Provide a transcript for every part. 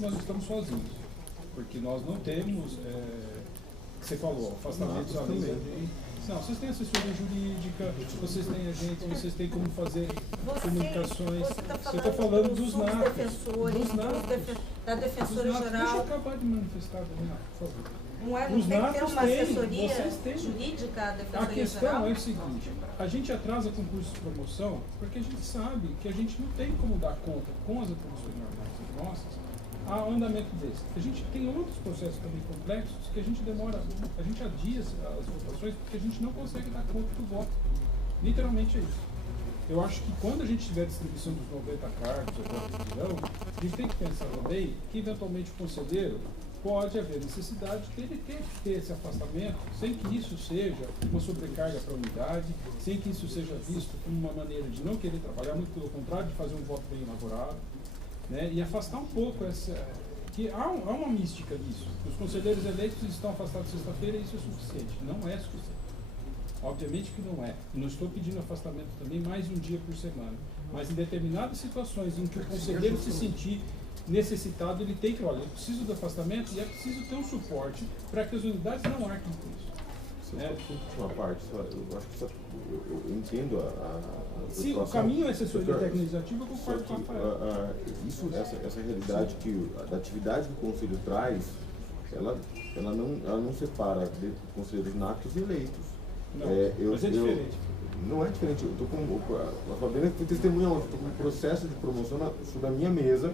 nós estamos sozinhos, porque nós não temos, você falou, afastamentos além da lei. Não, vocês têm assessoria jurídica, vocês têm agente, vocês têm como fazer comunicações. Você está falando dos NACs. Da Defensoria Geral. Deixa eu acabar de manifestar, Renato, por favor. Não tem que ter uma assessoria jurídica da Defensoria Geral? A questão é o seguinte, a gente atrasa concurso de promoção porque a gente sabe que a gente não tem como dar conta com as atribuições normais nossas a um andamento desse. A gente tem outros processos também complexos que a gente demora, a gente adia as votações porque a gente não consegue dar conta do voto. Literalmente é isso. Eu acho que quando a gente tiver a distribuição dos 90 cargos, agora de milhão, a gente tem que pensar também que eventualmente o conselheiro pode haver necessidade dele ter esse afastamento, sem que isso seja uma sobrecarga para a unidade, sem que isso seja visto como uma maneira de não querer trabalhar, muito pelo contrário, de fazer um voto bem elaborado, né? E afastar um pouco essa... que há uma mística nisso. Os conselheiros eleitos estão afastados sexta-feira e isso é suficiente. Não é suficiente. Obviamente que não é. Não estou pedindo afastamento também mais um dia por semana. Mas em determinadas situações em que o conselheiro se sentir necessitado, ele tem que, olha, eu preciso do afastamento e é preciso ter um suporte para que as unidades não arquem com isso. Uma parte, eu acho que eu entendo a sim, o caminho é assessoria técnico-legislativa, eu concordo com o Rafael. Essa realidade da atividade que o Conselho traz, ela não separa de conselheiros natos e eleitos. Não, mas é diferente. Não é diferente. Eu estou com a Fabiana foi testemunha, eu estou com um processo de promoção sobre a minha mesa.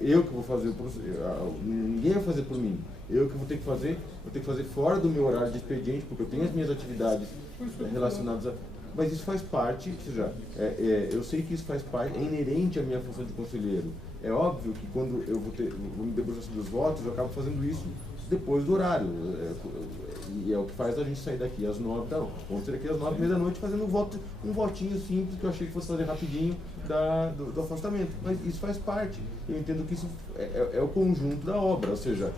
Eu que vou fazer o processo, ninguém vai fazer por mim. Eu que vou ter que fazer fora do meu horário de expediente, porque eu tenho as minhas atividades relacionadas a... Mas isso faz parte, ou seja, eu sei que isso faz parte, é inerente à minha função de conselheiro. É óbvio que quando eu vou me debruçar sobre os votos, eu acabo fazendo isso depois do horário. E é o que faz a gente sair daqui às 9, então, vamos sair daqui às 9h30 da noite fazendo um votinho simples que eu achei que fosse fazer rapidinho do afastamento. Mas isso faz parte. Eu entendo que isso é o conjunto da obra, ou seja,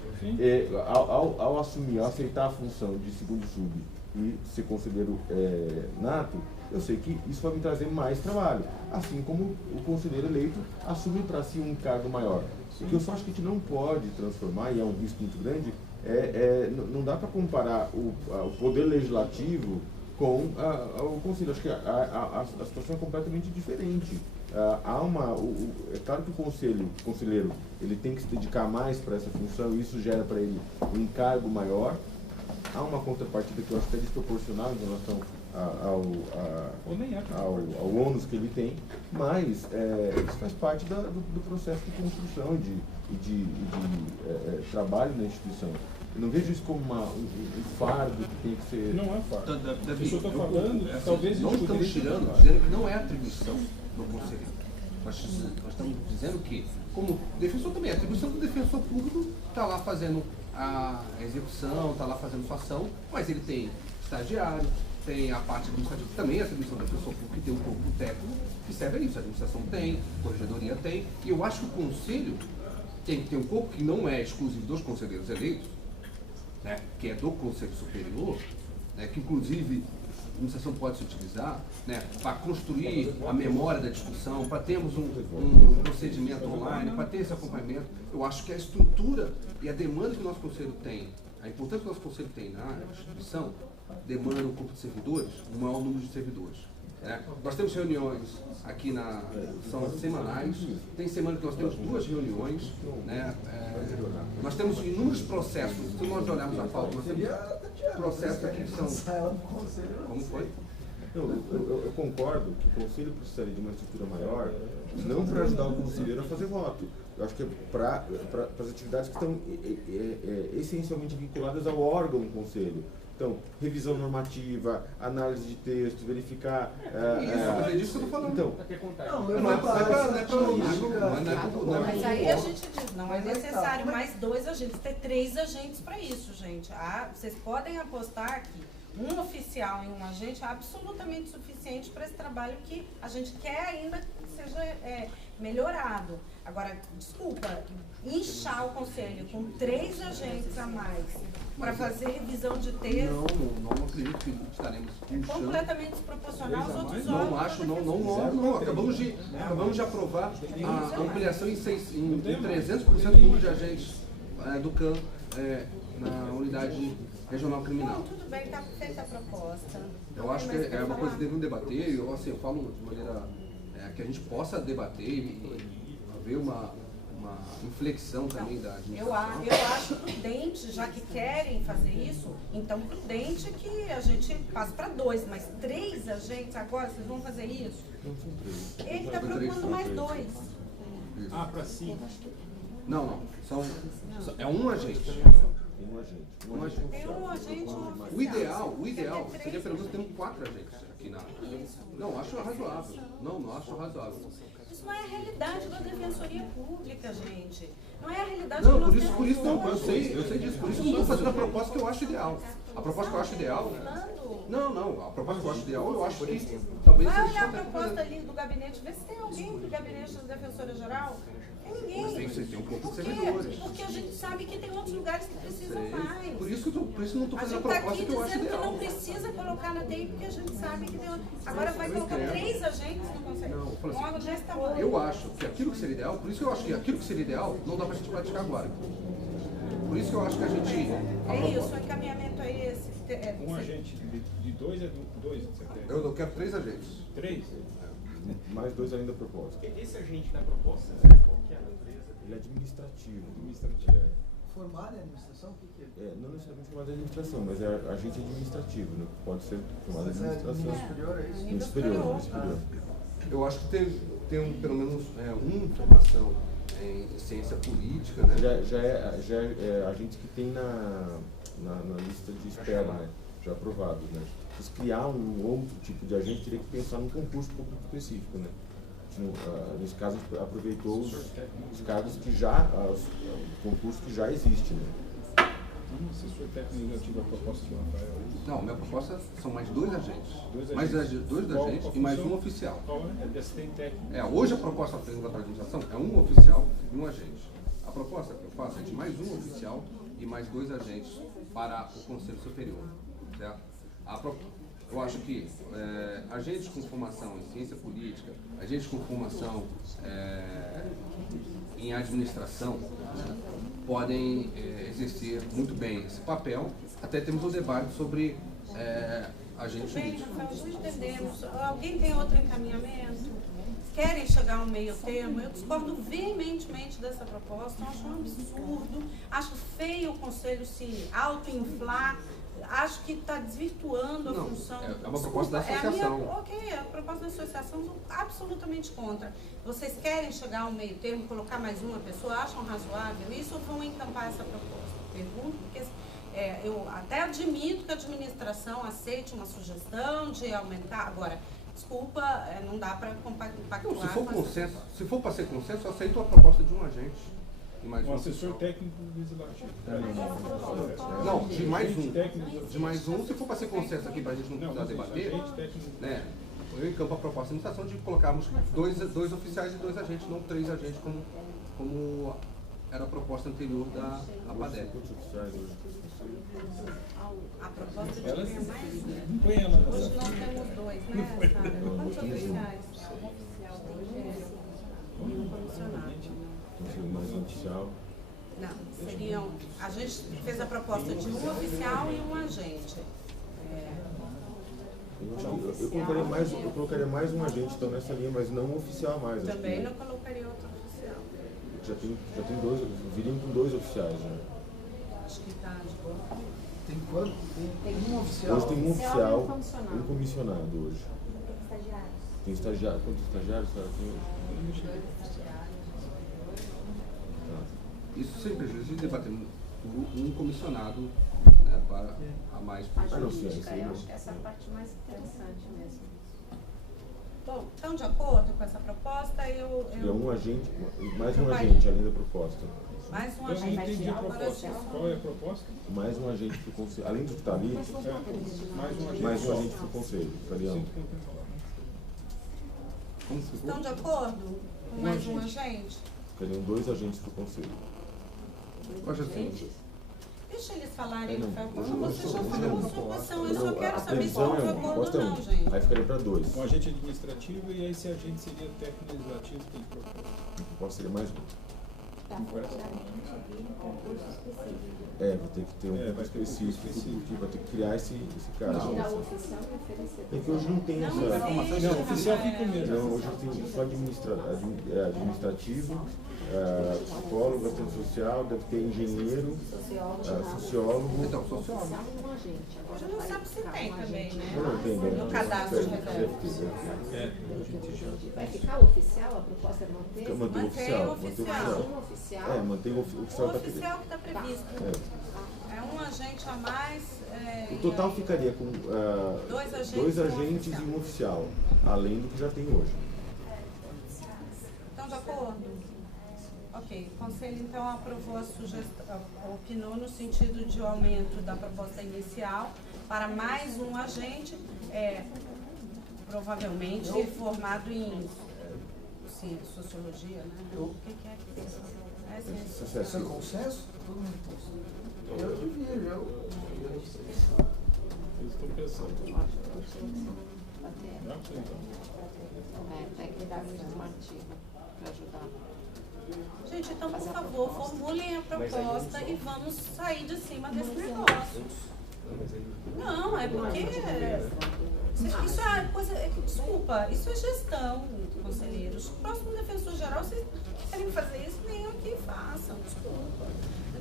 ao assumir, ao aceitar a função de segundo sub e ser conselheiro nato, eu sei que isso vai me trazer mais trabalho. Assim como o conselheiro eleito assume para si um cargo maior. O que eu só acho que a gente não pode transformar, e é um risco muito grande, não dá para comparar o poder legislativo com o conselho. Acho que a situação é completamente diferente. É claro que o conselheiro ele tem que se dedicar mais para essa função, e isso gera para ele um cargo maior. Há uma contrapartida que eu acho que é desproporcional em relação ao ônus que ele tem, mas isso faz parte do processo de construção e de trabalho na instituição. Eu não vejo isso como um fardo que tem que ser... Não é fardo. Isso eu estou falando, talvez... Nós estamos dizendo que não é atribuição do conselheiro. Nós estamos dizendo que, como defensor também, a atribuição do defensor público está lá fazendo a execução, está lá fazendo sua ação, mas ele tem estagiário, tem a parte administrativa, que também é a atribuição do defensor público, que tem um corpo técnico que serve a isso. A administração tem, a corregedoria tem, e eu acho que o conselho tem que ter um corpo que não é exclusivo dos conselheiros eleitos, né, que é do Conselho Superior, né, que inclusive a administração pode se utilizar, né, para construir a memória da discussão, para termos um procedimento online, para ter esse acompanhamento. Eu acho que a estrutura e a demanda que o nosso Conselho tem, a importância que o nosso Conselho tem na instituição, demanda um corpo de servidores, um maior número de servidores. Né? Nós temos reuniões aqui são semanais, tem semana que nós temos 2 reuniões, né? Nós temos inúmeros processos, se nós olharmos a pauta, nós temos processos aqui que são... Como foi? Eu concordo que o conselho precisaria de uma estrutura maior, não para ajudar o conselheiro a fazer voto. Eu acho que é para as atividades que estão essencialmente vinculadas ao órgão do conselho. Então, revisão normativa, análise de texto, verificar... é disso que eu estou falando. Então, mas aí a gente diz, não é necessário mais 2 agentes, ter 3 agentes para isso, gente. Vocês podem apostar que um oficial e um agente é absolutamente suficiente para esse trabalho que a gente quer ainda que seja melhorado. Agora, desculpa, inchar o conselho com 3 agentes a mais para fazer revisão de texto. Não acredito que estaremos puxando. Completamente desproporcional aos outros Não órgãos. acho, não. Acabamos de aprovar a ampliação em 300% do número de agentes do CAM na unidade regional criminal. Não, tudo bem, está feita a proposta. Eu acho que é uma coisa que devemos debater, eu falo de maneira que a gente possa debater e haver uma inflexão também da administração. Eu acho prudente, já que querem fazer isso, então prudente que a gente passe para 2, mas 3 agentes agora, vocês vão fazer isso? Não são 3. Ele está procurando mais 2. Ah, para 5. Não. É um agente. Um agente. Tem um agente oficial. O ideal seria pelo menos ter 4 agentes aqui na área. Não, acho razoável. Não acho razoável. Isso não é a realidade da Defensoria Pública, gente. Não é a realidade Não, do nosso por isso não, eu sei território. disso. Por isso que eu estou fazendo a proposta que eu acho ideal. A proposta que eu acho ideal. Não, a proposta que eu acho ideal, eu acho que talvez Vai seja olhar a proposta ali do gabinete, vê se tem alguém do gabinete da Defensora Geral. É ninguém. tem um pouco de Por quê? servidores. Porque a gente sabe que tem outros lugares que precisam mais. Por isso não estou A fazendo gente a está proposta aqui que eu acho dizendo que ideal. não precisa colocar na TI, porque a gente sabe que tem outro. Agora vai colocar 3 agentes no Conselho. Não, eu falo assim, Um órgão desse tamanho. Eu acho que aquilo que seria ideal, por isso que eu acho que aquilo que seria ideal não dá pra gente praticar agora. Por isso que eu acho que a gente. É isso, o encaminhamento é esse. Um agente de 2 é 2, você quer? Eu quero 3 agentes. 3? Mais 2 além da proposta. Esse agente da proposta, qual que é a natureza? Ele é administrativo. Formado em administração? O que é? Não necessariamente formado em administração, mas é agente administrativo, né? Pode ser formado em Mas é administração. nível superior, é isso? Nível superior. Eu acho que tem pelo menos uma formação em ciência política, né? Já é agente que tem na lista de espera, né? Já aprovado, né? Se criar um outro tipo de agente, teria que pensar num concurso público específico, né? Nesse caso, a gente aproveitou os cargos que os concursos que já existem, né? Um assessor técnico negativo a proposta do Rafael. Não, minha proposta são mais 2 agentes. Dois Mais agentes. 2 agentes e mais um oficial. Qual é? É de assistente técnico. Hoje a proposta apresentada para a administração é um oficial e um agente. A proposta que eu faço é de mais um oficial e mais 2 agentes para o Conselho Superior. Certo? Eu acho que agentes com formação em ciência política, agentes com formação em administração, né, podem exercer muito bem esse papel. Até temos um debate sobre agentes Bem, jurídicos. Rafael, nós entendemos. Alguém tem outro encaminhamento? Querem chegar a um meio termo? Eu discordo veementemente dessa proposta. Eu acho um absurdo. Acho feio o Conselho se auto-inflar. Acho que está desvirtuando a função. É uma proposta da associação. Ok, a proposta da associação, sou absolutamente contra. Vocês querem chegar a um meio termo, colocar mais uma pessoa, acham razoável isso ou vão encampar essa proposta? Pergunto, porque eu até admito que a administração aceite uma sugestão de aumentar. Agora, desculpa, não dá para compactuar. Se for para ser consenso, eu aceito a proposta de um agente. E mais Um assessor técnico legislativo. Não, de mais um. Técnico. De mais um, se for para ser consenso aqui, para a gente não precisar debater, Agente técnico. né? Eu encampo a proposta da administração de colocarmos 2 oficiais e 2 agentes, não 3 agentes, como era a proposta anterior da APADEP. Quantos oficiais hoje? A proposta de ter mais. Não põe ela na Hoje nós temos 2, né, Sara? Quantos oficiais? E um comissionado. Mais um oficial. Não, seriam. A gente fez a proposta de um oficial e um agente. Eu colocaria mais um agente então nessa linha, mas não um oficial a mais. Também não colocaria outro oficial. Já tem 2, viriam com 2 oficiais, né? Acho que está de boa. Tem quanto? Tem um oficial. Hoje tem um oficial, comissionado. um comissionado hoje. Tem estagiário. Quantos estagiários a senhora tem hoje? Isso sem prejuízo de debater um comissionado, né, para a mais A pessoas. jurídica, eu acho que essa é a parte mais interessante mesmo. Bom, estão de acordo com essa proposta? É mais um agente além da proposta. Mais um Eu não agente. entendi a Agora, proposta. Qual é a proposta? Mais um agente para o conselho. Além do que está ali, mais um agente para o conselho. Faria um. Como se Estão for? de acordo com mais um agente? Ficariam 2 agentes para o conselho. Eu acho assim, Deixa eles falarem, Não, Rafael. hoje- Você já falou a sua posição, eu só quero a saber se previsão houve é acordo proposta ou é não, um. gente. Aí ficaria para 2. O agente administrativo e esse agente seria o técnico legislativo que ele propôs. A proposta seria mais 1. Tá futuramente vir um concurso específico. Vai ter que ter um vai concurso ter um concurso específico, que vai ter que criar esse caso. Tirar o oficial e oferecer. É que hoje não tem Não essa. existe, Não, oficial Rafael. fica mesmo. Não, hoje tem só administrativo, psicólogo, assistente social, deve ter engenheiro, sociólogo. Então, social. Oficial e um agente. Agora Hoje não vai sabe se ficar tem um também, agente. né? Não tem, né? No cadastro de Deve ter. Vai ficar o oficial? A proposta é manter? Mantém o oficial. Mantém o oficial. Um oficial? Mantém o O oficial. oficial que está previsto. É um agente a mais. O total ficaria com Dois agentes dois e um agentes e um oficial, além do que já tem hoje. Estão de acordo? Ok. O Conselho, então, aprovou a sugestão, opinou no sentido de aumento da proposta inicial para mais um agente, provavelmente formado em sociologia, né? O que é que é? Ciência. Isso é consenso? Todo mundo consenso. Eu divido, Eles estão pensando. Não, então. Tem que dar um artigo para ajudar. Gente, então, por favor, formulem a proposta e vamos sair de cima desse negócio. Não, é porque isso é coisa. Desculpa, isso é gestão, conselheiros. O próximo defensor geral, vocês querem fazer isso, venham aqui e façam, desculpa.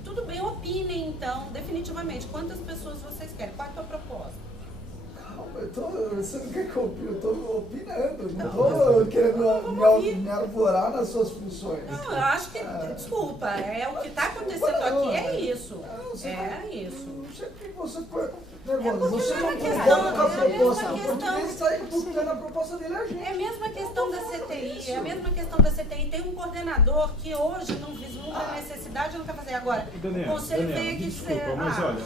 Tudo bem, opinem então, definitivamente. Quantas pessoas vocês querem? Qual é a tua proposta? você não quer que eu opine? Eu estou opinando, não estou querendo me arvorar nas suas funções. Não, eu acho que, desculpa, o que está acontecendo aqui é isso. É isso. Não sei por que você foi nervosa. porque Você é não uma concorda questão- com a é a mesma proposta. Porque questão. quem está imputando a proposta dele é a gente. É a mesma questão da CTI, é a mesma questão da CTI. Tem um coordenador que hoje não vislumbra a necessidade, não quer fazer. Agora, o conselho vem aqui dizer. Desculpa, mas olha,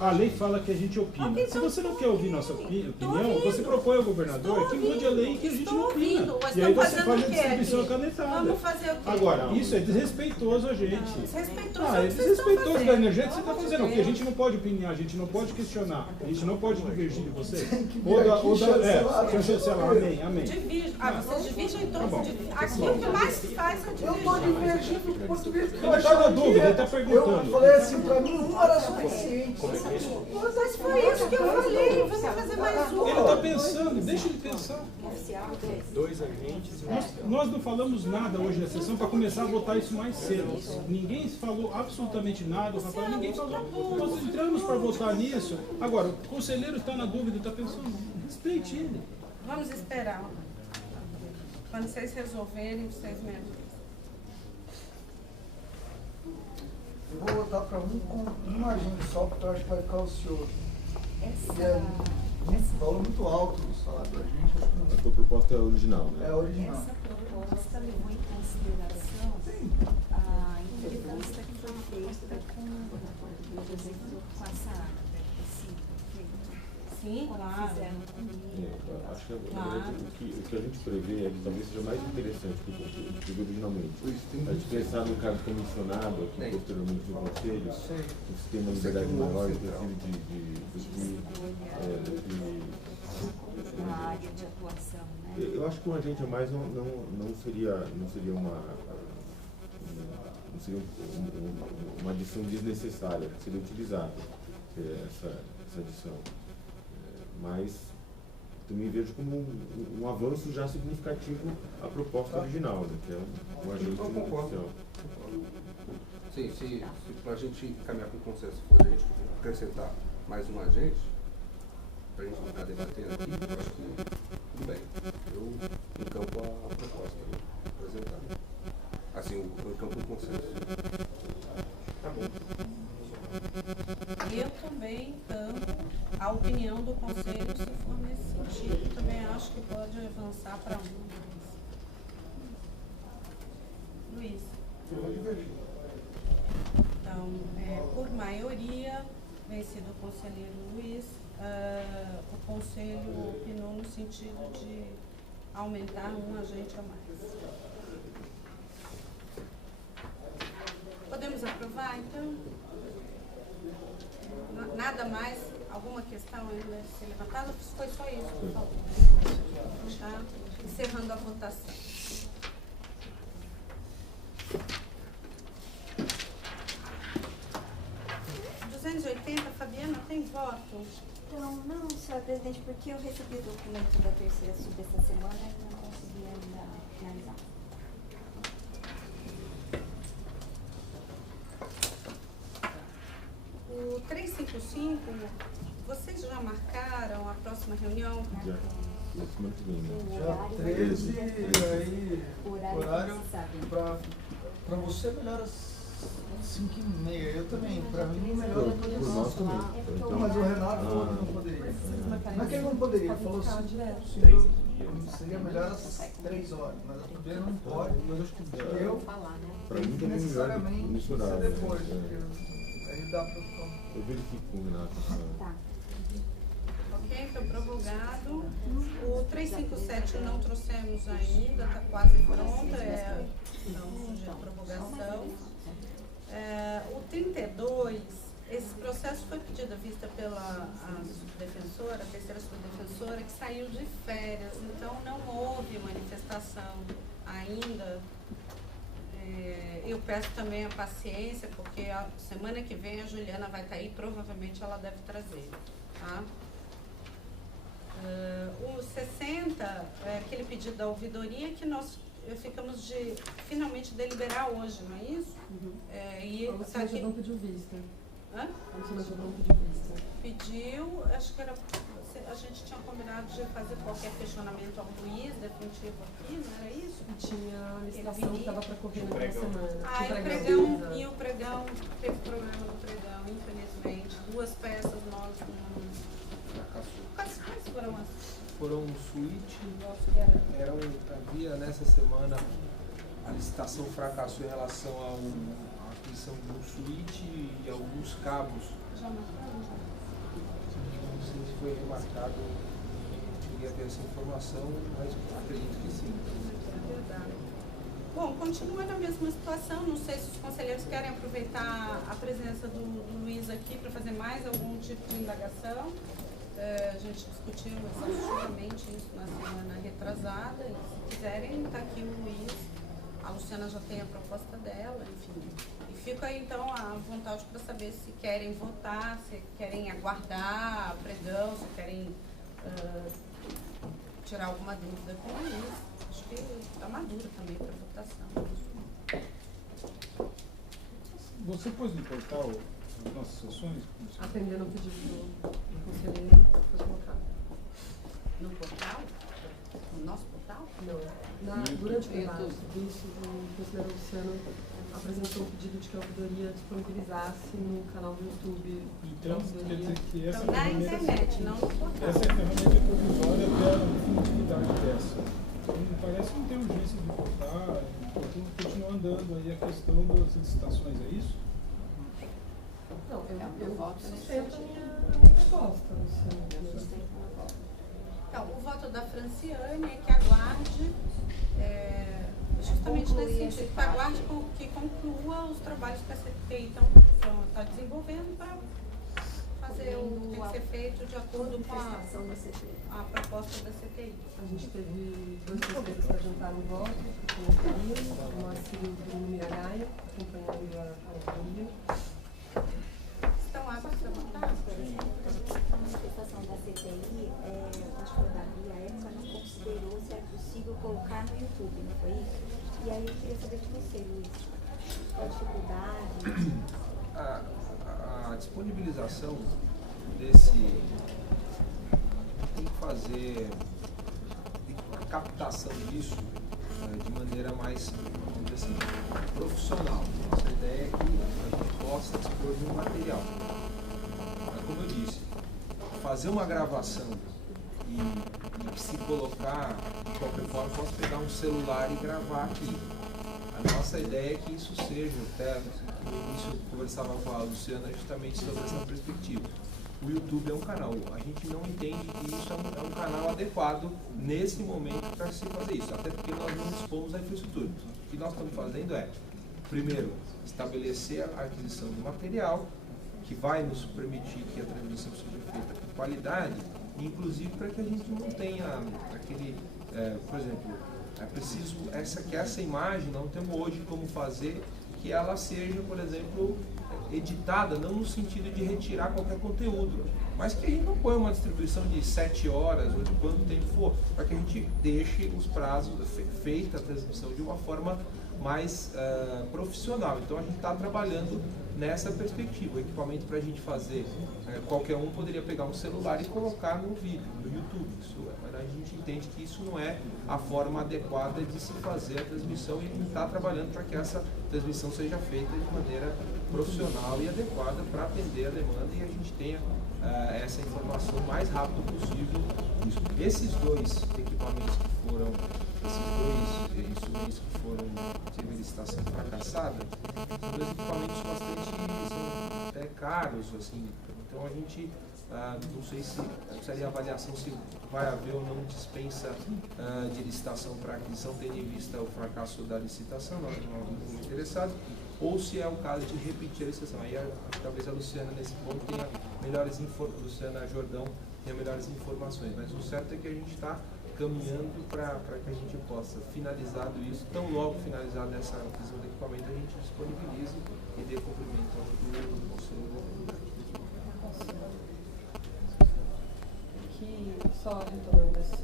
a lei fala que a gente opina. Ok, Se então, você não quer ouvir nossa opinião, ouvindo. você propõe ao governador Estou que mude a lei e que a gente estou não opina. ouvindo. Mas E aí estamos você fazendo faz o a quê distribuição aqui? canetada. Vamos fazer o quê? Agora, isso é desrespeitoso a gente. Desrespeitoso Ah, é é o que vocês estão desrespeitoso fazendo. da energia que você está Pelo amor de fazendo. O que a Deus. gente não pode opinar, a gente não pode questionar, a gente não pode divergir de você. que vir Ou aqui chancelar. chancelar, amém, amém. Divide. Vocês dividem Tá então. bom. Aqui o que mais se faz é Eu estou dividir. divergindo com o português. Ele está na dúvida, ele está perguntando. Eu falei assim, para mim um era suficiente. Mas foi isso que eu falei. Vamos fazer mais um. Ele está pensando, deixa ele pensar. Oficial, Dois agentes. Nós não falamos nada hoje na sessão para começar a votar isso mais cedo. Ninguém falou absolutamente nada, o Rafael, ninguém falou. Nós entramos para votar nisso. Agora, o conselheiro está na dúvida, está pensando, respeite ele. Vamos esperar. Quando vocês resolverem, vocês mesmos. Eu vou votar para um agente só, porque eu acho que vai ficar ocioso. E é um valor muito alto o salário da gente, acho que A tua proposta é original, né? não é original. Essa proposta levou em consideração a entrevista que foi feita com, por exemplo, com a Saara, assim, Sim, claro. fizeram comigo. Acho que na verdade, o que a gente prevê é que talvez seja mais interessante do que originalmente. A gente pensar no cargo comissionado aqui posteriormente no conselho, você tem uma liberdade maior, inclusive Uma área de atuação, né? Eu acho que um agente a mais não seria uma adição desnecessária, seria utilizável essa adição. Mas também vejo como um avanço já significativo à proposta original, né, que é um agente Eu concordo. oficial. Se para a gente caminhar com consenso for a gente acrescentar mais um agente, para a gente ficar debatendo aqui, eu acho que tudo bem. Eu encampo a proposta apresentada. Assim, eu encampo o consenso. Tá bom. Eu também encanto a opinião do conselho se for nesse sentido. Também acho que pode avançar para um. Luiz. Então, por maioria, vencido o conselheiro Luiz, o conselho opinou no sentido de aumentar um agente a mais. Podemos aprovar, então? nada mais, alguma questão ainda a ser levantada? Foi só isso que falou. Tá? Encerrando a votação. Fabiana, tem voto? Então, não, senhora presidente, porque eu recebi o documento da terceira sub essa semana e não consegui ainda finalizar. O 355, vocês já marcaram a próxima reunião? Já. Semana que vem, né? Já 13, e aí o horário para você melhor às 5h30, eu também, para mim melhor não poderia. Por nós também. Não, mas o Renato falou que não poderia. Não é que ele não poderia, ele falou assim, seria melhor às 3 horas, mas a Fabiana não pode, mas acho que eu, para mim também necessariamente, nesse horário. ser depois, porque aí dá para ficar. Eu verifico com o Renato. Tá. Ok, foi prorrogado. O 357 não trouxemos ainda, está quase pronto, não sujeito à prorrogação. O 32, esse processo foi pedido à vista pela subdefensora, a terceira subdefensora, que saiu de férias, então não houve manifestação ainda. Eu peço também a paciência, porque a semana que vem a Juliana vai estar aí, provavelmente ela deve trazer. Tá? O 60, aquele pedido da ouvidoria que nós ficamos de finalmente deliberar hoje, não é isso? Uhum. E você aqui... não pediu vista. Hã? Você não pediu vista. Pediu, acho que era. A gente tinha combinado de fazer qualquer questionamento ao Luiz, definitivo aqui, não era isso? Tinha a licitação que estava para correr naquela semana. E o pregão, teve problema no pregão, infelizmente. 2 peças nós não. Quais foram as? Foram suíte, havia nessa semana a licitação fracassou em relação à aquisição de um suíte e alguns cabos. Já marcaram? Não sei se foi remarcado, queria ter essa informação, mas acredito que sim. Bom, continua na mesma situação, não sei se os conselheiros querem aproveitar a presença do Luiz aqui para fazer mais algum tipo de indagação. A gente discutiu exaustivamente isso na semana retrasada, e se quiserem, está aqui o Luiz, a Luciana já tem a proposta dela, enfim. E fica aí então à vontade para saber se querem votar, se querem aguardar pregão, se querem tirar alguma dúvida com o Luiz. Acho que está maduro também para votação. Você pôs no portal as nossas sessões? Atendendo o pedido do conselheiro, foi colocado. No portal? No nosso portal? Não. Durante o debate, o conselheiro Luciano apresentou o pedido de que a ouvidoria disponibilizasse no canal do YouTube. Então, quer dizer que essa então, na internet, não no portal. Essa é a ferramenta provisória até a definibilidade dessa. Então, parece que não tem urgência de votar, continua andando aí a questão das licitações, é isso? Não, eu sustento a minha proposta, Luciano. Então, o voto da Franciane é que aguarde, justamente nesse sentido, que aguarde que conclua os trabalhos que a CPI está desenvolvendo para fazer o que tem que ser feito de acordo com a proposta da CPI. A gente teve 2 conselheiros que apresentaram o voto, o Marcelo e o Bruno Miragaia, acompanhando a ouvidoria. Estão aptos a votar? A manifestação da CPI, acho que o Davi, à época, não considerou se era possível colocar no YouTube, não foi isso? E aí eu queria saber de você, Luiz, qual a dificuldade? A disponibilização desse tem que fazer a captação disso de maneira mais, vamos dizer assim, profissional. Nossa ideia é que a gente possa dispor de um material. Mas, como eu disse, fazer uma gravação e se colocar de qualquer forma, posso pegar um celular e gravar aqui. A nossa ideia é que isso seja, até no início eu conversava com a Luciana justamente sobre essa perspectiva. O YouTube é um canal, a gente não entende que isso é um canal adequado nesse momento para se fazer isso, até porque nós não dispomos da infraestrutura. O que nós estamos fazendo é, primeiro, estabelecer a aquisição de material, que vai nos permitir que a transmissão seja feita com qualidade, inclusive para que a gente não tenha aquele, por exemplo, é preciso que essa imagem não temos hoje como fazer que ela seja, por exemplo, editada, não no sentido de retirar qualquer conteúdo, mas que a gente não põe uma distribuição de 7 horas ou de quanto tempo for, para que a gente deixe os prazos, feita a transmissão de uma forma mais profissional. Então a gente está trabalhando nessa perspectiva. O equipamento para a gente fazer, qualquer um poderia pegar um celular e colocar no vídeo, no YouTube. Mas a gente entende que isso não é a forma adequada de se fazer a transmissão, e a gente está trabalhando para que essa transmissão seja feita de maneira profissional e adequada para atender a demanda, e a gente tenha essa informação o mais rápido possível. Esses dois equipamentos que foram, esses dois instrumentos que foram de licitação fracassada, são dois equipamentos bastante, são até caros, assim. Então a gente não sei se precisaria avaliação se vai haver ou não dispensa de licitação para aquisição, tendo em vista o fracasso da licitação, nós não estamos interessados, ou se é o caso de repetir a licitação. Aí acho que talvez a Luciana nesse ponto tenha melhores informações, Luciana Jordão tenha melhores informações, mas o certo é que a gente está caminhando para que a gente possa, finalizado isso, tão logo finalizado essa aquisição do equipamento, a gente disponibilize e dê cumprimento ao nosso só retomando esse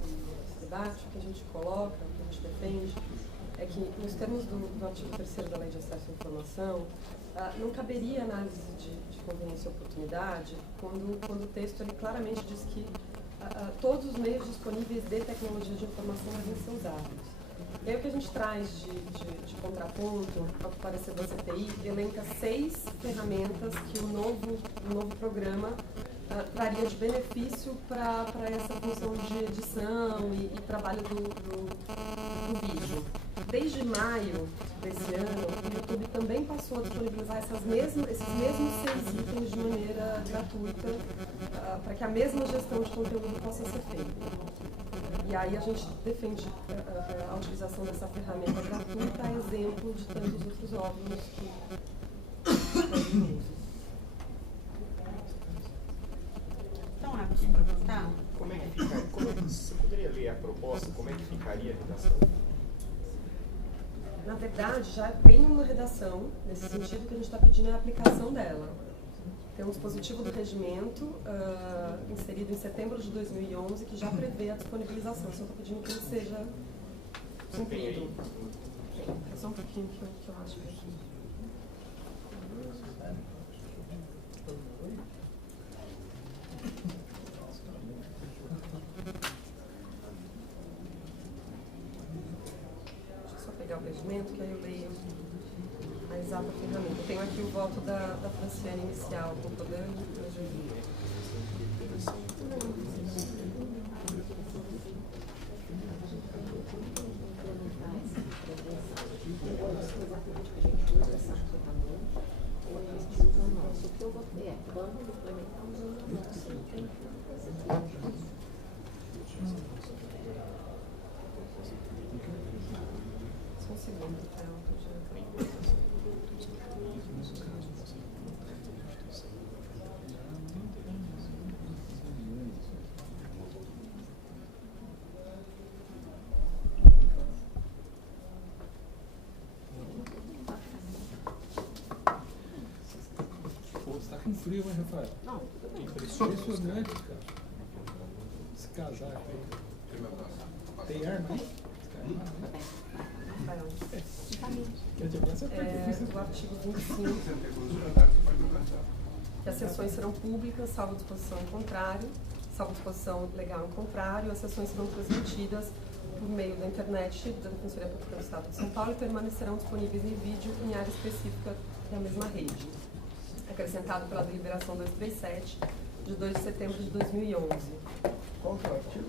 debate, o que a gente coloca, o que a gente defende, é que nos termos do artigo 3º da Lei de Acesso à Informação, não caberia análise de conveniência e oportunidade quando o texto ele claramente diz que todos os meios disponíveis de tecnologia de informação devem ser usados. E aí o que a gente traz de contraponto ao parecer da CTI elenca 6 ferramentas que o novo programa traria de benefício para essa função de edição e trabalho do vídeo. Desde maio desse ano, o YouTube também passou a disponibilizar esses mesmos 6 itens de maneira gratuita para que a mesma gestão de conteúdo possa ser feita. E aí a gente defende a utilização dessa ferramenta gratuita a exemplo de tantos outros órgãos que podem uso. Estão aptos para votar? Como é que fica? Você poderia ler a proposta? Como é que ficaria a redação? Na verdade, já tem uma redação, nesse sentido, que a gente está pedindo a aplicação dela. Tem um dispositivo do regimento inserido em setembro de 2011 que já prevê a disponibilização. Só estou pedindo que ele seja cumprido. É só um pouquinho que eu acho que aqui. Deixa eu só pegar o regimento que aí eu leio a exata ferramenta. Eu tenho aqui o voto da Franciane inicial, concordando com a Julia. O que eu votei é, vamos implementar usando o nosso. Só um segundo, tá? Com frio, hein, Rafael? Não, tudo bem. Impressionante, cara. Esse casaco aí. Tem arma aí? Do artigo 25, que as sessões serão públicas, salvo disposição em contrário, salvo disposição legal em contrário, as sessões serão transmitidas por meio da internet da Defensoria Pública do Estado de São Paulo e permanecerão disponíveis em vídeo em área específica da mesma rede. Acrescentado pela deliberação 237, de 2 de setembro de 2011. Qual que é o artigo?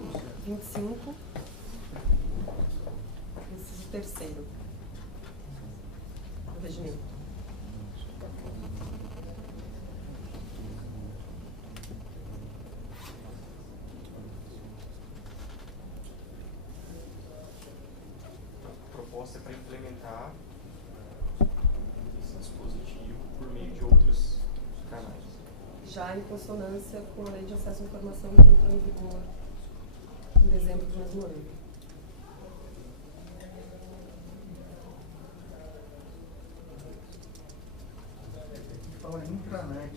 25, inciso 3º do regimento. A proposta é para implementar esse dispositivo por meio de outros canais. já em consonância com a Lei de Acesso à Informação que entrou em vigor em dezembro do mesmo ano. Fala em intranet.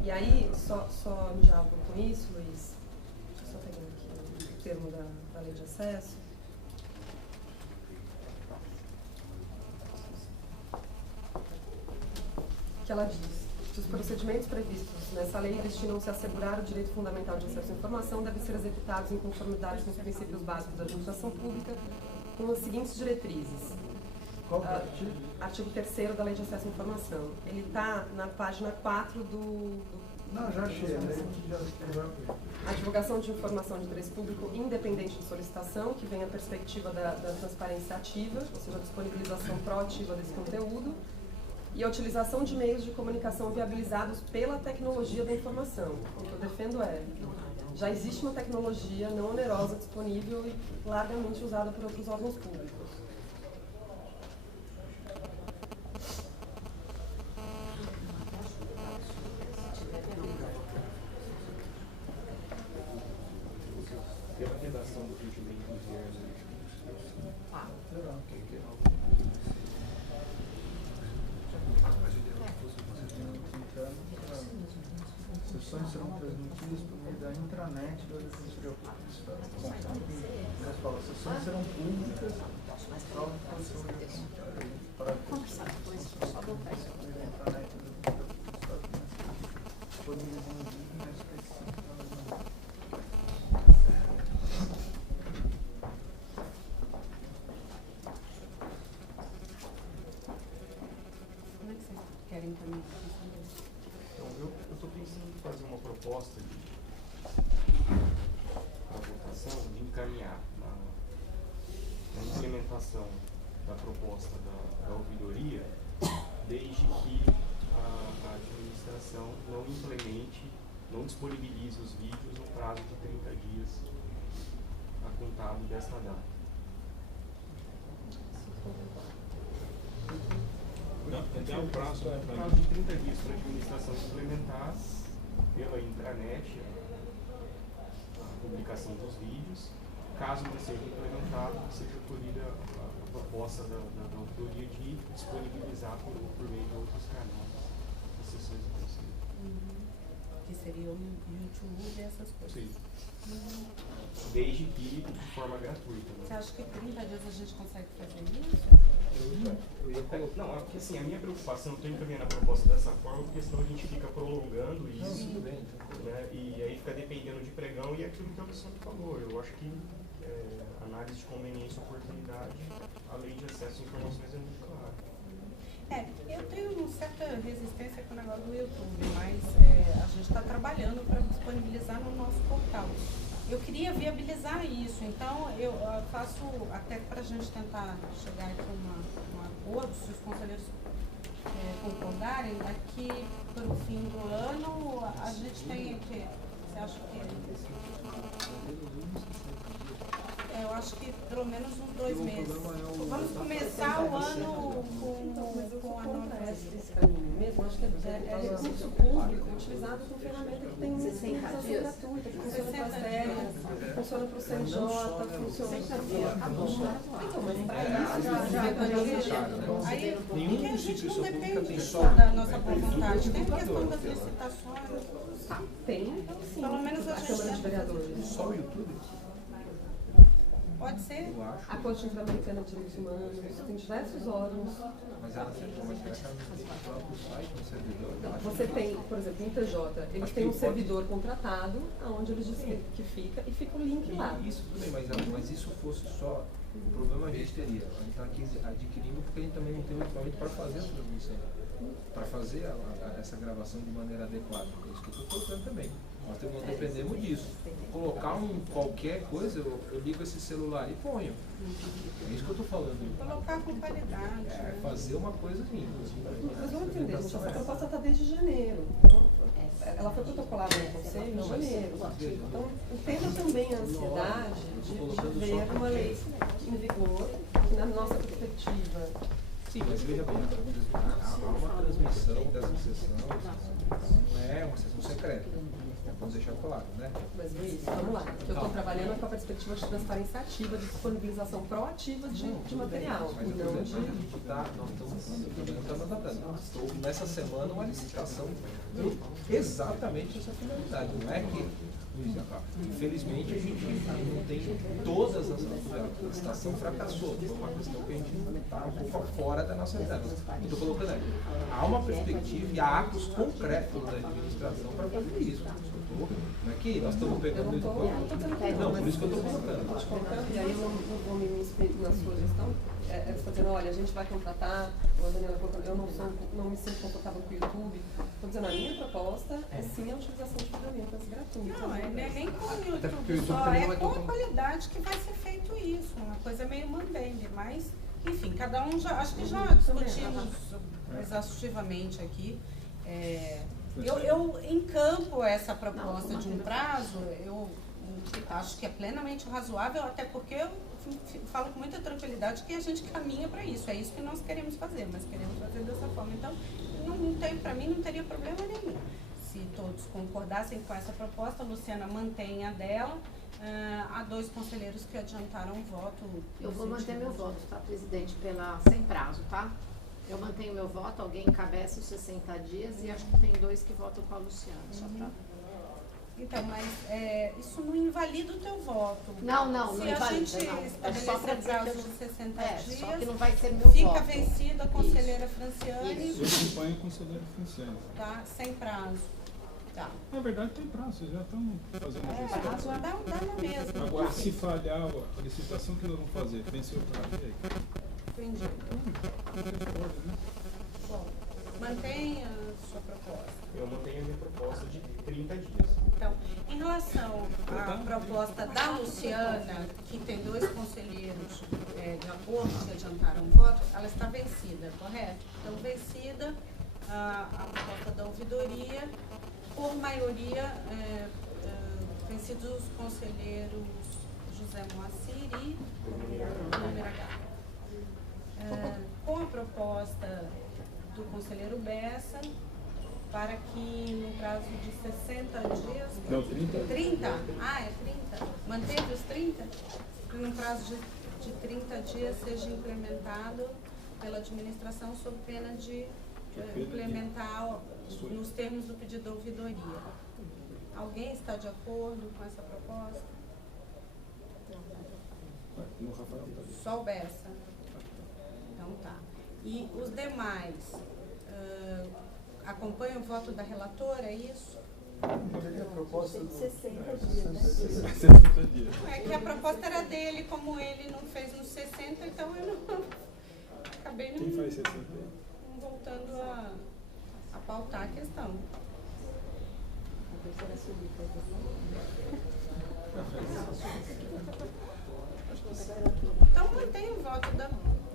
E aí, só em diálogo com isso, Luiz, deixa eu só pegar aqui o termo da Lei de Acesso. Que ela diz que os procedimentos previstos nessa lei destinam-se a assegurar o direito fundamental de acesso à informação devem ser executados em conformidade com os princípios básicos da administração pública com as seguintes diretrizes. Qual que é o artigo? Artigo 3º da Lei de Acesso à Informação. Ele está na página 4 Não, já achei. A divulgação de informação de interesse público independente de solicitação, que vem a perspectiva da transparência ativa, ou seja, a disponibilização proativa desse conteúdo, e a utilização de meios de comunicação viabilizados pela tecnologia da informação. O que eu defendo é, já existe uma tecnologia não onerosa disponível e largamente usada por outros órgãos públicos. Pela redação do regimento interno. Sessões serão transmitidas por meio da intranet da Defensoria Pública do Estado. Bom, mas fala, sessões serão públicas, salvo posição para a intranet da Defensoria Pública do Estado, disponibilizando um vídeo mais específico. Como é que vocês querem também? Então, eu estou pensando em fazer uma proposta para votação, de encaminhar na implementação da proposta da ouvidoria, desde que a administração não implemente, não disponibilize os vídeos no prazo de 30 dias a contado desta data. Dá um prazo, né? Um prazo de 30 dias para a administração implementar pela intranet a publicação dos vídeos. Caso não seja implementado, seja colhida a proposta da auditoria de disponibilizar por meio de outros canais as sessões do conselho. Que seria o YouTube e essas coisas. Sim. Desde que de forma gratuita. Né? Você acha que 30 dias a gente consegue fazer isso? Eu ia colocar. Não, porque assim, a minha preocupação, eu estou encaminhando a proposta dessa forma, porque senão a gente fica prolongando isso, né? E aí fica dependendo de pregão e aquilo que o Alessandro falou. Eu acho que análise de conveniência e oportunidade, a lei de acesso a informações é muito clara. Eu tenho uma certa resistência com o negócio do YouTube, mas a gente está trabalhando para disponibilizar no nosso portal. Eu queria viabilizar isso, então eu faço, até para a gente tentar chegar aqui a um acordo, se os conselheiros concordarem, aqui para o fim do ano a gente tem que, você acha que eu acho que pelo menos uns 2 meses. Vamos começar o ano com a nova mesmo, acho que é recurso público utilizado como ferramenta que tem utilização gratuita, que funciona para as terras, funciona para o CNJ, funciona para então, mas para aí, porque a gente não depende só da nossa boa vontade, tem a questão das licitações. Tem, sim. Pelo menos a Câmara de Vereadores. Só o YouTube? Pode ser. A Corte Interamericana de Direitos Humanos, tem diversos órgãos. Mas ela vai tirar o próprio site do servidor? Você tem, por exemplo, no TJ, eles têm um servidor contratado, onde eles dizem que fica, e fica o link lá. Isso, tudo bem, mas isso fosse só, o problema a gente teria. A gente está aqui adquirindo porque a gente também não tem o equipamento para fazer a transmissão, para fazer essa gravação de maneira adequada. É isso que eu estou colocando também. Nós dependemos disso. Colocar qualquer coisa, eu ligo esse celular e ponho. É isso que eu estou falando. Colocar com qualidade. Fazer uma coisa limpa. Vocês vão entender, gente, essa proposta está desde janeiro. Então, ela foi protocolada no Conselho em janeiro. Então, entenda também a ansiedade de ver uma lei em vigor, que na nossa perspectiva. Sim, mas veja bem, há uma transmissão dessa sessão, não é uma sessão concreto. Vamos deixar claro, né? Mas Luiz, vamos lá. Eu estou trabalhando com a perspectiva de transparência ativa, de disponibilização proativa de material. Mas E não nós de... estamos tratando. Nessa semana, uma licitação exatamente essa finalidade. Não é que, infelizmente, a gente não tem todas as. A licitação fracassou. Foi uma questão que a gente está um pouco fora da nossa realidade. Eu estou colocando aí. Há uma perspectiva e há atos concretos da administração para fazer isso. Não é que nós estamos pegando. Não, por isso que eu estou colocando. E aí eu não vou me inspirar na sua gestão. Você está dizendo, olha, a gente vai contratar, eu não me sinto confortável com o YouTube. Estou dizendo, a minha proposta é sim a utilização de ferramentas gratuitas. Não, é nem com o YouTube só, é com a qualidade que vai ser feito isso. Uma coisa meio mambembe, mas, enfim, cada um já, acho que já discutimos exaustivamente aqui. Eu encampo essa proposta de um prazo, eu acho que é plenamente razoável, até porque eu falo com muita tranquilidade que a gente caminha para isso, é isso que nós queremos fazer, mas queremos fazer dessa forma. Então, para mim não teria problema nenhum. Se todos concordassem com essa proposta, a Luciana mantém a dela, há 2 conselheiros que adiantaram o voto. Eu vou manter meu voto, tá, presidente, sem prazo, tá? Eu mantenho meu voto, alguém encabeça os 60 dias e acho que tem 2 que votam com a Luciana, só pra... Então, mas isso não invalida o teu voto. Não invalida. Se a gente estabelecer prazo de 60 dias, só que não vai ser meu fica voto. Vencida a conselheira Franciane. Eu acompanho a conselheira Franciane. Tá, sem prazo. Tá. Na verdade tem prazo, vocês já estão fazendo a gestão. Prazo dá na mesma. Agora, se falhar a licitação, o que nós vamos fazer? Vencer o prazo, e aí? Entendi. Bom, mantenha a sua proposta. Eu mantenho a minha proposta de 30 dias. Então, em relação à proposta da Luciana, que tem 2 conselheiros de acordo que adiantaram o voto, ela está vencida, correto? Então, vencida a proposta da ouvidoria, por maioria, vencidos os conselheiros José Moacir e Numeragá. Com a proposta do conselheiro Bessa, para que no prazo de 60 dias... Não, 30. 30? Ah, é 30. Manteve os 30? Que no prazo de 30 dias seja implementado pela administração sob pena de implementar nos termos do pedido da ouvidoria. Alguém está de acordo com essa proposta? Só o Bessa. Então tá. E os demais acompanham o voto da relatora, é isso? A proposta do... 60 dias, né? 60 dias. É que a proposta era dele, como ele não fez nos 60, então eu não acabei não, Quem faz 60? não voltando a pautar a questão. Então mantém o voto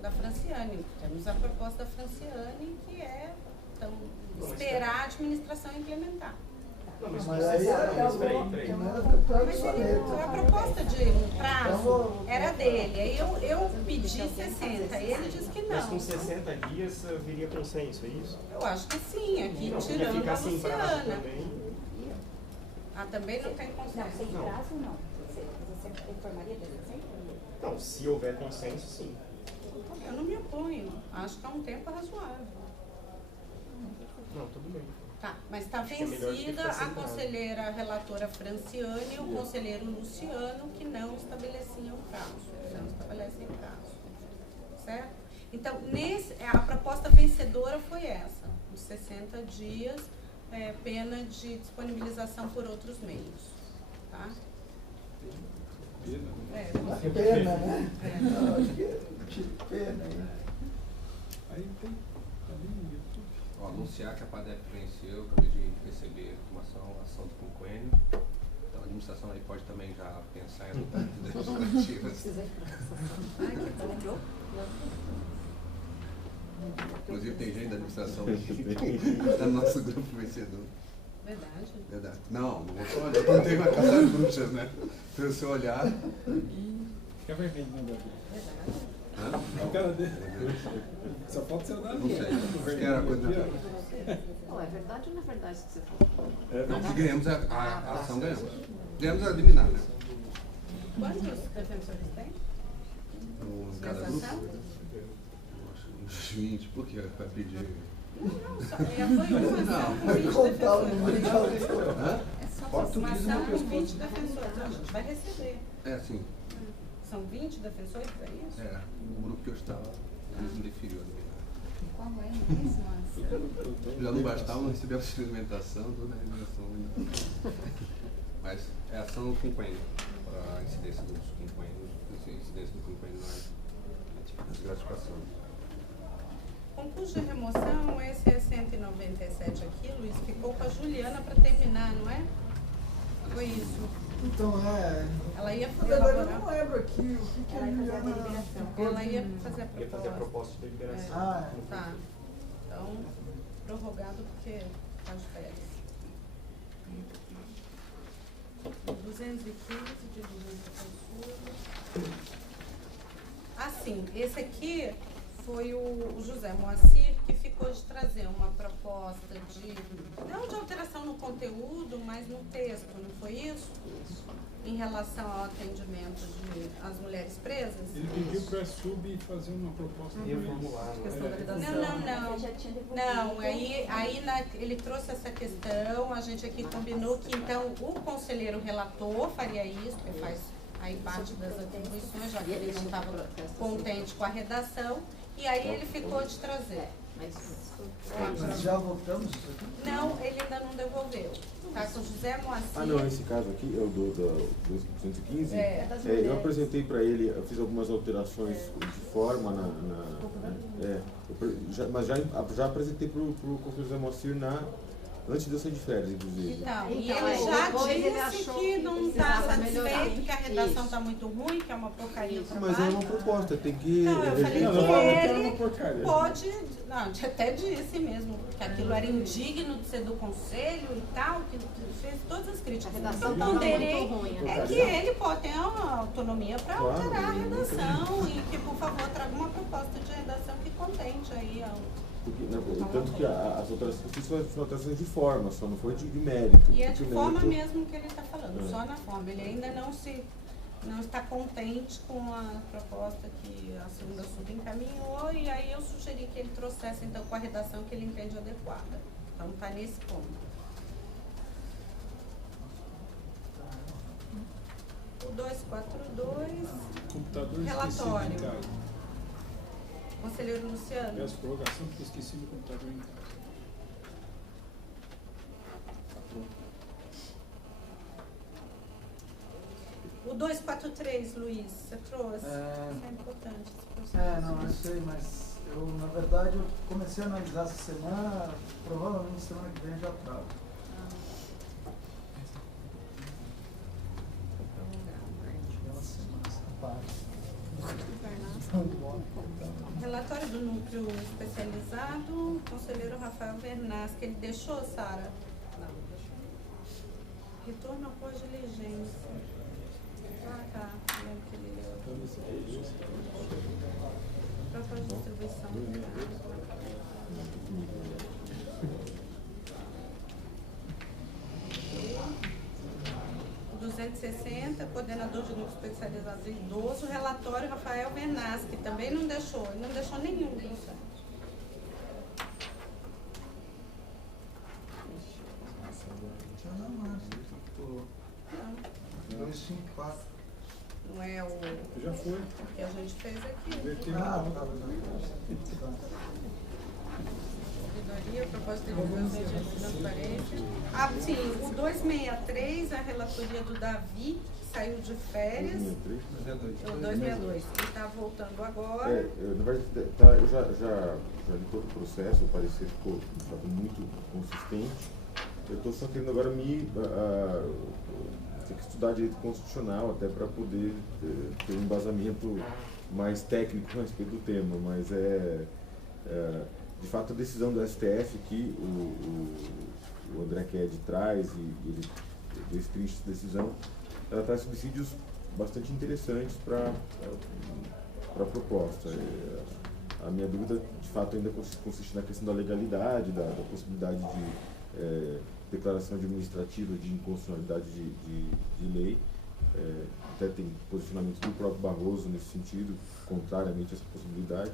da Franciane. Temos a proposta da Franciane, que é então, esperar a administração implementar. Não, mas aí peraí. Mas a proposta de um prazo era dele. Aí eu pedi 60, ele disse que Mas com não. 60 dias viria consenso, é isso? Eu acho que sim, aqui Não, podia tirando ficar a sem prazo Luciana. também. Também não tem Não, consenso. sem prazo não. Você informaria de 60? Não, se houver consenso, sim. Eu não me oponho. Acho que é um tempo razoável. Não, tudo bem. Tá, mas está Acho que é melhor do que vencida ficar sem a prazo. conselheira relatora Franciane e o conselheiro Luciano, que não estabeleciam prazo. Não estabelecem prazo. Certo? Então, a proposta vencedora foi essa, os 60 dias, pena de disponibilização por outros meios. Tá? Pena, né? Não, acho que pena, hein? Aí tem também no YouTube. Anunciar que a PADEP venceu, acabei de receber a ação do convênio. Então a administração aí pode também já pensar em medidas legislativas. Inclusive tem gente da administração da nosso grupo vencedor. Verdade. Verdade. Não vou só olhar, eu não tenho uma caça às bruxas, né? Se você olhar. Fica vermelho, né, Gabi? Verdade. A cara dele. Só falta ser da Não sei. Era coisa da Não, é verdade ou não é verdade isso que você falou? Não, se ganhamos a ação, ganhamos. Ganhamos a liminar, né? Quantos defensores tem? Cada Nessa grupo? ação? Uns 20, porque vai pedir. Não, só, já foi uma ação com 20 defensores. Hã? É só uma Português ação não com responde. 20 defensores. A gente vai receber. É assim, São 20 defensores para isso? o grupo que eu estava, eles me definiu a liminar. Qual é mesmo a ação? Já não bastava, não receber a alimentação, toda a alimentação ainda. Mas é ação com coelho, para a incidência dos quinquênios, incidência do quinquênio na gratificação. Concurso de remoção, esse é 197 aqui, Luiz, ficou com a Juliana para terminar, não é? Foi isso. Então, Ela ia na verdade, eu elaborar. não lembro aqui o que Ela a ia fazer a Juliana deliberação. ficou Ela ia de- fazer a Ia fazer a proposta. proposta de deliberação. Ah, Tá. Então, prorrogado porque tá de férias. 215 de 200. Assim, esse aqui foi o José Moacir que ficou de trazer uma proposta de, não de alteração no conteúdo, mas no texto, não foi isso? Em relação ao atendimento às mulheres presas? Ele pediu para a SUB fazer uma proposta de Reformular, Questão da redação. Não. Você já tinha devolvido. Não, ele trouxe essa questão, a gente aqui combinou que então o conselheiro relator faria isso, porque faz aí parte das atribuições, já que ele não estava contente com a redação, e aí ele ficou de trazer. Mas já votamos isso aqui? Não, ele ainda não devolveu. Tá com o José Moacir. Ah, não, esse caso aqui é o do 215. É, Eu apresentei para ele, eu fiz algumas alterações de forma mas já apresentei para o professor José Moacir antes de eu sair de férias, inclusive. Então, e Então, ele já depois ele disse achou que que não está precisava satisfeito, melhorar. que a redação Isso. está muito ruim, que é uma porcaria o Mas é trabalho. uma proposta, tem que. Não, eu falei rever. Não, não falou que era que uma ele porcaria. pode, não, até disse mesmo, que aquilo era indigno de ser do conselho e tal, que fez todas as críticas. A redação Então, estava ponderei muito ruim, é que ele pode ter uma autonomia para Claro, alterar a não tem redação e que, por favor, traga uma proposta de redação que contente aí Tanto que as alterações que eu fiz foram alterações de forma, só não foi de mérito. E é de porque o forma mérito- mesmo que ele está falando, só na forma. Ele ainda não está contente com a proposta que a segunda sub encaminhou, e aí eu sugeri que ele trouxesse então com a redação que ele entende adequada. Então está nesse ponto. O 242, computador relatório. esquecido em casa. Conselheiro Luciano. Peço prorrogação porque esqueci meu computador em casa. O 243, Luiz, você trouxe? Isso é importante. Esse processo. Não, eu sei, mas eu, na verdade, eu comecei a analisar essa semana, provavelmente semana que vem já trago. Aquela semana essa parte. Relatório do núcleo especializado, conselheiro Rafael Vernaz, que ele deixou, Sara? Não, deixou. Retorno após diligência. Ah, tá. Lembro que ele leu. Proposta de distribuição. 260, coordenador de núcleo especializado de idoso, relatório Rafael Vernaz, que também não deixou, ele não deixou nenhum do site. Não, 254. Não é o Já foi. que a gente fez aqui. Ouvidoria, proposta de divulgação de transparência. Ah, sim, o 263, a relatoria do Davi, que saiu de férias. O 262, que está voltando agora. Na verdade, eu já li todo o processo, o parecer ficou de fato, muito consistente. Eu estou só querendo agora ter que estudar direito constitucional até para poder ter um embasamento mais técnico a respeito do tema, mas de fato a decisão do STF que o André Ked traz e ele destrincha essa decisão, ela traz subsídios bastante interessantes para a proposta. A minha dúvida, de fato, ainda consiste na questão da legalidade, da possibilidade de declaração administrativa de inconstitucionalidade de lei. Até tem posicionamento do próprio Barroso nesse sentido, contrariamente a essa possibilidade.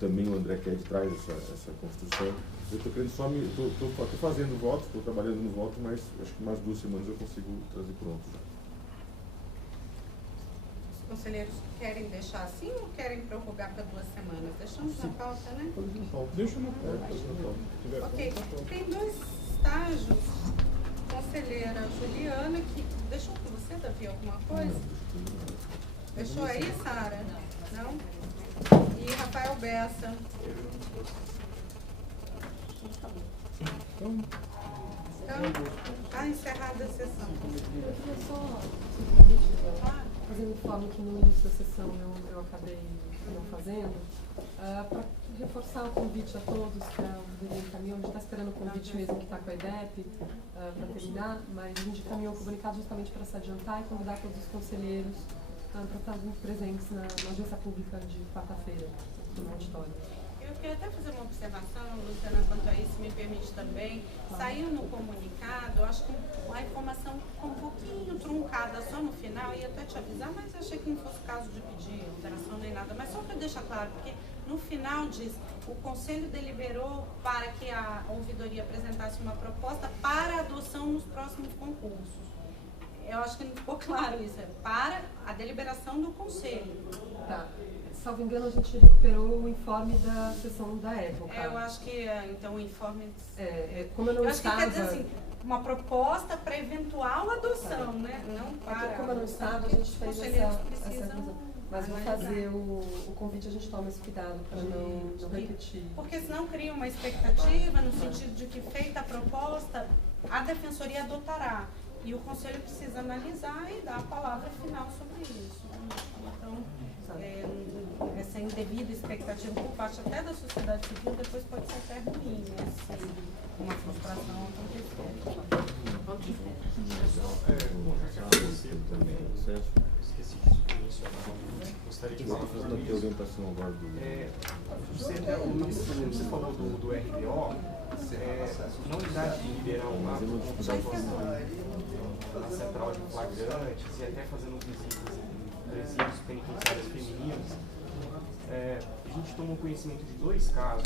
Também o André Ked traz essa construção. Eu estou querendo só estou fazendo voto, estou trabalhando no voto, mas acho que mais 2 semanas eu consigo trazer pronto já. Os conselheiros querem deixar assim ou querem prorrogar para 2 semanas? Deixamos na pauta, né? Deixa na pauta. Ok. Tem 2 estágios. Conselheira Juliana, que deixou com você, Davi, alguma coisa? Deixou aí, Sara? Não? E Rafael Bessa. Então, está encerrada a sessão. Eu queria só fazer um informe que no início da sessão eu acabei não fazendo, para reforçar o convite a todos que a Ouvidoria encaminhou. A gente está esperando o convite mesmo que está com a EDEP para terminar, mas a gente encaminhou um comunicado justamente para se adiantar e convidar todos os conselheiros para estarem presentes na audiência pública de quarta-feira, no auditório. Eu queria até fazer uma observação, Luciana, quanto a isso, me permite também. Saiu no comunicado, eu acho que a informação ficou um pouquinho truncada só no final, ia até te avisar, mas achei que não fosse o caso de pedir alteração nem nada. Mas só para deixar claro, porque no final diz, o Conselho deliberou para que a ouvidoria apresentasse uma proposta para adoção nos próximos concursos. Eu acho que não ficou claro isso, é para a deliberação do Conselho. Tá. Salvo engano, a gente recuperou o informe da sessão da época. Eu acho que, então, o informe... como eu não estava... acho que quer dizer assim, uma proposta para eventual adoção, né? Não para... Como eu não estava, a gente fez essa mas vou fazer o convite, a gente toma esse cuidado para não repetir. Porque senão cria uma expectativa no sentido de que, feita a proposta, a Defensoria adotará. E o Conselho precisa analisar e dar a palavra final sobre isso. Então, essa indevida expectativa por parte até da sociedade civil depois pode ser até ruim, né? Se uma frustração acontecer. Também. Esqueci de mencionar. Gostaria de falar fazendo aqui a orientação agora do... Você falou do RBO, não dá de liberar uma na central de flagrantes e até fazendo visitas em presídios penitenciários femininos. A gente tomou conhecimento de 2 casos